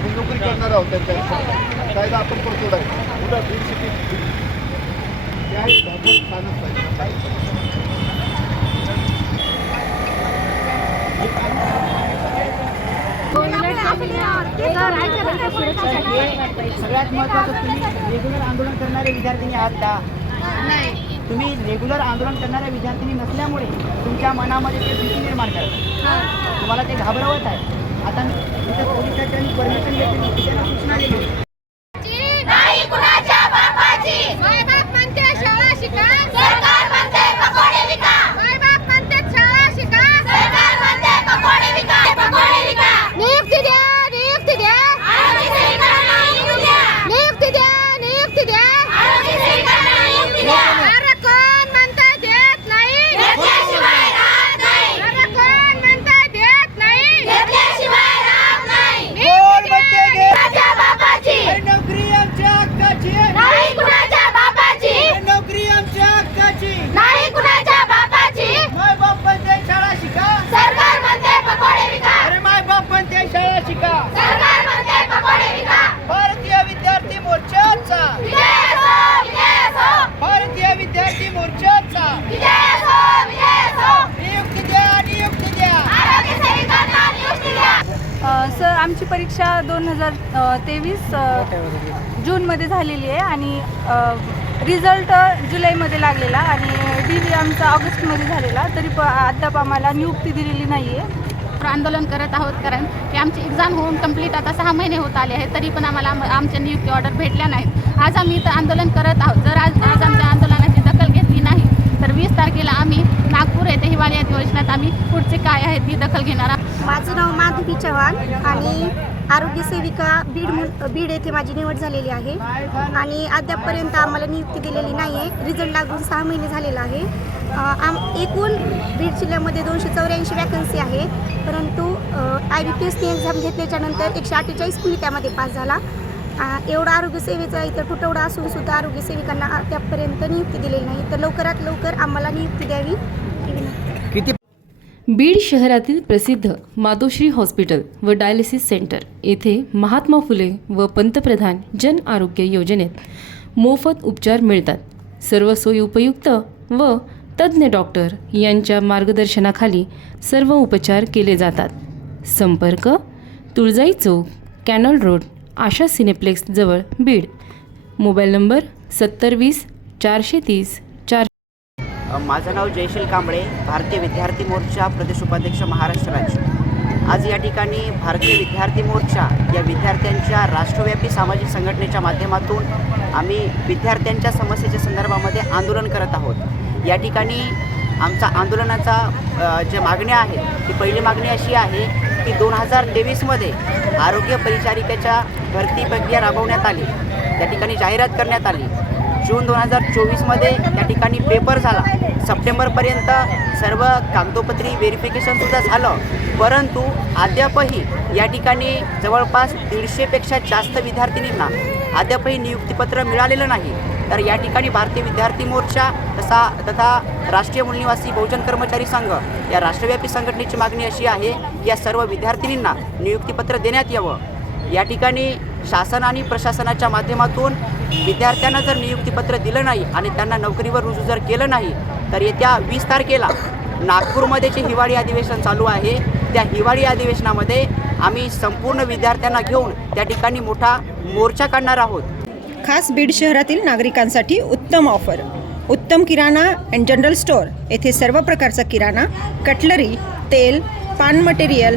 कारवाई करणार आहोत त्यांच्या कायदा आपण करतो आहे सिटी ते आहे भाजप स्थानच आहे काय सगळ्यात महत्वाचं तुम्ही रेग्युलर आंदोलन करणारे विद्यार्थ्यांनी आहात का? नाही. तुम्ही रेग्युलर आंदोलन करणाऱ्या विद्यार्थ्यांनी नसल्यामुळे तुमच्या मनामध्ये ते भीती निर्माण करतात. तुम्हाला ते घाबरवत आहे. आता इथं पोलिसांनी परमिशन घेतली त्यांना सूचना दिली. सर आमची परीक्षा दोन हजार तेवीस जूनमध्ये झालेली आहे आणि रिझल्ट जुलैमध्ये लागलेला आणि डी व्ही आमचा ऑगस्टमध्ये झालेला तरी प अद्याप आम्हाला नियुक्ती दिलेली नाही आहे आंदोलन करत आहोत कारण की आमची एक्झाम होऊन कंप्लीट आता सहा महिने होत आले आहेत तरी पण आम्हाला आम- आमच्या नियुक्ती ऑर्डर भेटल्या नाहीत. आज आम्ही इथं आंदोलन करत आहोत. जर आज आज आमच्या आंदोलनाची दखल घेतली नाही तर वीस तारखेला आम्ही नागपूर येथे हिवाळी अधिवेशनात आम्ही पुढचे काय आहेत ती दखल घेणार. माझं नाव माधवी चव्हाण आणि आरोग्य सेविका बीड म्हण- बीड येथे माझी निवड झालेली आहे. आणि अद्यापपर्यंत आम्हाला नियुक्ती दिलेली नाही आहे रिझल्ट लागून सहा महिने झालेला आहे. आम एकूण बीड जिल्ह्यामध्ये दोनशे चौऱ्याऐंशी वॅकन्सी आहे. परंतु आय बी पी एसनी एक्झाम घेतल्याच्यानंतर एकशे अठ्ठेचाळीस कुणी त्यामध्ये पास झाला. एवढा आरोग्य सेवेचा इथं तुटवडा असून सुद्धा आरोग्य सेविकांना अद्यापपर्यंत नियुक्ती दिलेली नाही. तर लवकरात लवकर आम्हाला नियुक्ती द्यावी. विनंती बीड शहरातील प्रसिद्ध मातोश्री हॉस्पिटल व डायलिसिस सेंटर येथे महात्मा फुले व पंतप्रधान जन आरोग्य योजनेत मोफत उपचार मिळतात. सर्व सोयी उपयुक्त व तज्ज्ञ डॉक्टर यांच्या मार्गदर्शनाखाली सर्व उपचार केले जातात. संपर्क तुळजाई चौक कॅनल रोड आशा सिनेप्लेक्सजवळ बीड. मोबाईल नंबर सत्तर वीस चारशे तीस माझं नाव जयशील कांबळे भारतीय विद्यार्थी मोर्चा प्रदेश उपाध्यक्ष महाराष्ट्र राज्य. आज या ठिकाणी भारतीय विद्यार्थी मोर्चा या विद्यार्थ्यांच्या राष्ट्रव्यापी सामाजिक संघटनेच्या माध्यमातून आम्ही विद्यार्थ्यांच्या समस्येच्या संदर्भामध्ये आंदोलन करत आहोत. या ठिकाणी आमचा आंदोलनाचा ज्या मागण्या आहेत ती पहिली मागणी अशी आहे की दोन हजार तेवीसमध्ये आरोग्य परिचारिकेच्या भरती प्रक्रिया राबवण्यात आली. त्या ठिकाणी जाहिरात करण्यात आली. जून दोन हजार चोवीसमध्ये त्या ठिकाणी पेपर झाला. सप्टेंबरपर्यंत सर्व कागदोपत्री व्हेरिफिकेशनसुद्धा झालं. परंतु अद्यापही या ठिकाणी जवळपास दीडशेपेक्षा जास्त विद्यार्थिनींना अद्यापही नियुक्तीपत्र मिळालेलं नाही. तर या ठिकाणी भारतीय विद्यार्थी मोर्चा तसा तथा राष्ट्रीय मूलनिवासी बहुजन कर्मचारी संघ या राष्ट्रव्यापी संघटनेची मागणी अशी आहे की या सर्व विद्यार्थिनींना नियुक्तीपत्र देण्यात यावं. या ठिकाणी शासन आणि प्रशासनाच्या माध्यमातून विद्यार्थ्यांना जर नियुक्तीपत्र दिलं नाही आणि त्यांना नोकरीवर रुजू जर केलं नाही तर येत्या वीस तारखेला नागपूरमध्ये जे हिवाळी अधिवेशन चालू आहे त्या हिवाळी अधिवेशनामध्ये आम्ही संपूर्ण विद्यार्थ्यांना घेऊन त्या ठिकाणी मोठा मोर्चा काढणार आहोत. खास बीड शहरातील नागरिकांसाठी उत्तम ऑफर. उत्तम किराणा अँड जनरल स्टोअर येथे सर्व प्रकारचा किराणा कटलरी तेल पान मटेरियल